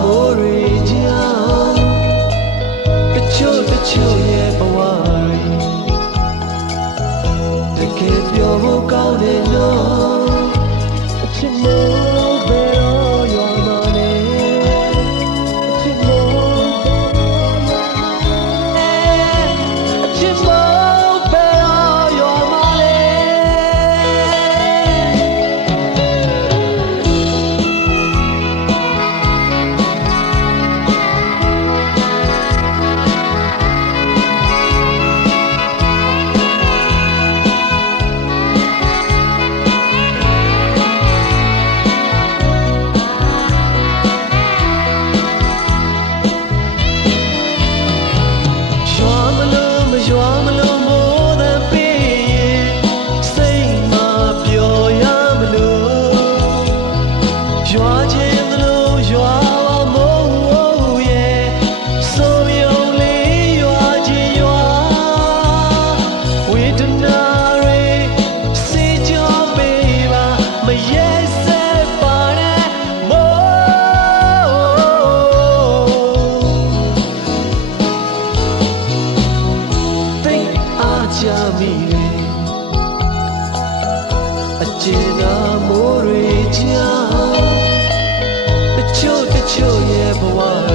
မိုးတွေကြောင့်တချို့တချို့ရဲ့ဘဝတွေတကယ်ပြောဖို့ကောင်းတယ်လို့အချစ်မို့ ချင်တာမိုးတွေချာတချို့တချို့ရဲ့ဘဝ